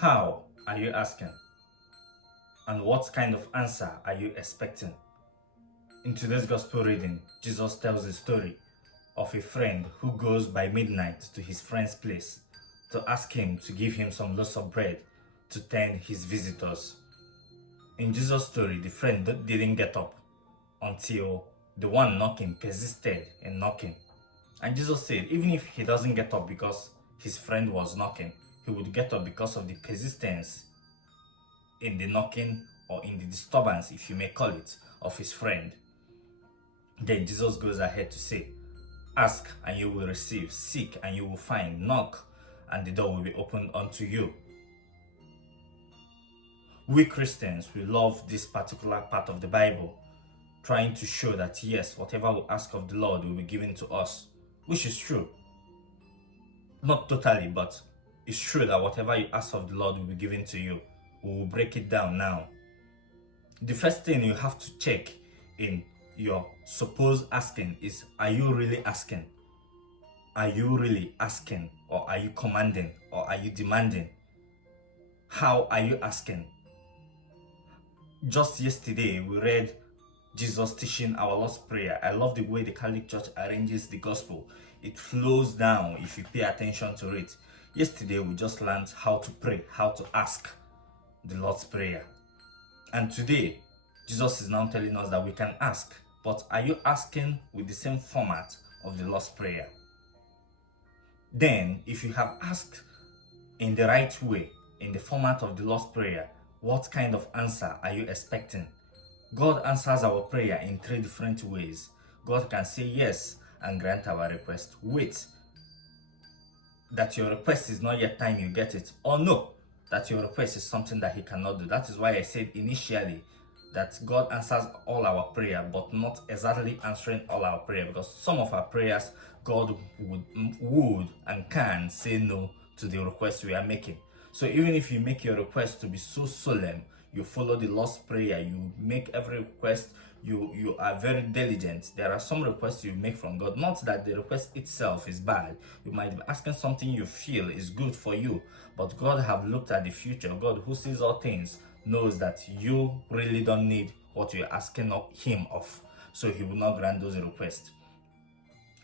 How are you asking? And what kind of answer are you expecting? In today's gospel reading, Jesus tells the story of a friend who goes by midnight to his friend's place to ask him to give him some loaves of bread to tend his visitors. In Jesus' story, the friend didn't get up until the one knocking persisted in knocking. And Jesus said, even if he doesn't get up because his friend was knocking, he would get up because of the persistence in the knocking, or in the disturbance, if you may call it, of his friend. Then Jesus goes ahead to say, ask and you will receive, seek and you will find, knock and the door will be opened unto you. We Christians, we love this particular part of the Bible, trying to show that yes, whatever we ask of the Lord will be given to us, which is true. Not totally, but it's true that whatever you ask of the Lord will be given to you. We will break it down now. The first thing you have to check in your supposed asking is, are you really asking? Are you really asking? Or are you commanding? Or are you demanding? How are you asking? Just yesterday, we read Jesus teaching our Lord's Prayer. I love the way the Catholic Church arranges the gospel. It flows down if you pay attention to it. Yesterday, we just learned how to pray, how to ask the Lord's Prayer. And today, Jesus is now telling us that we can ask, but are you asking with the same format of the Lord's Prayer? Then, if you have asked in the right way, in the format of the Lord's Prayer, what kind of answer are you expecting? God answers our prayer in 3 different ways. God can say yes and grant our request. Wait, that your request is not yet time you get it, or no, that your request is something that he cannot do. That is why I said initially that God answers all our prayer, but not exactly answering all our prayer, because some of our prayers God would and can say no to the request we are making. So even if you make your request to be so solemn, you follow the Lord's Prayer, you make every request, you are very diligent, there are some requests you make from God, not that the request itself is bad. You might be asking something you feel is good for you, but God have looked at the future. God, who sees all things, knows that you really don't need what you're asking of him of, so he will not grant those requests.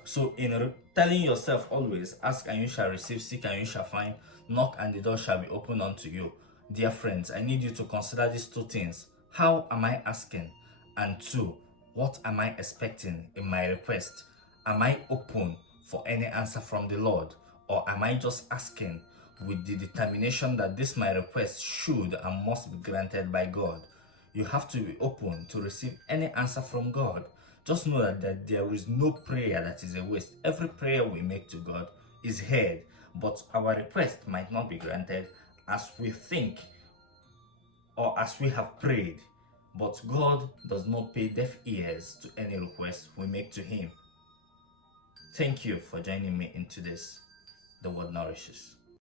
So in telling yourself always, ask and you shall receive, seek and you shall find, knock and the door shall be opened unto you. Dear friends, I need you to consider these 2 things. How am I asking? And 2, what am I expecting in my request? Am I open for any answer from the Lord? Or am I just asking with the determination that this my request should and must be granted by God? You have to be open to receive any answer from God. Just know that there is no prayer that is a waste. Every prayer we make to God is heard, but our request might not be granted as we think or as we have prayed. But God does not pay deaf ears to any request we make to him. Thank you for joining me into this. The Word Nourishes.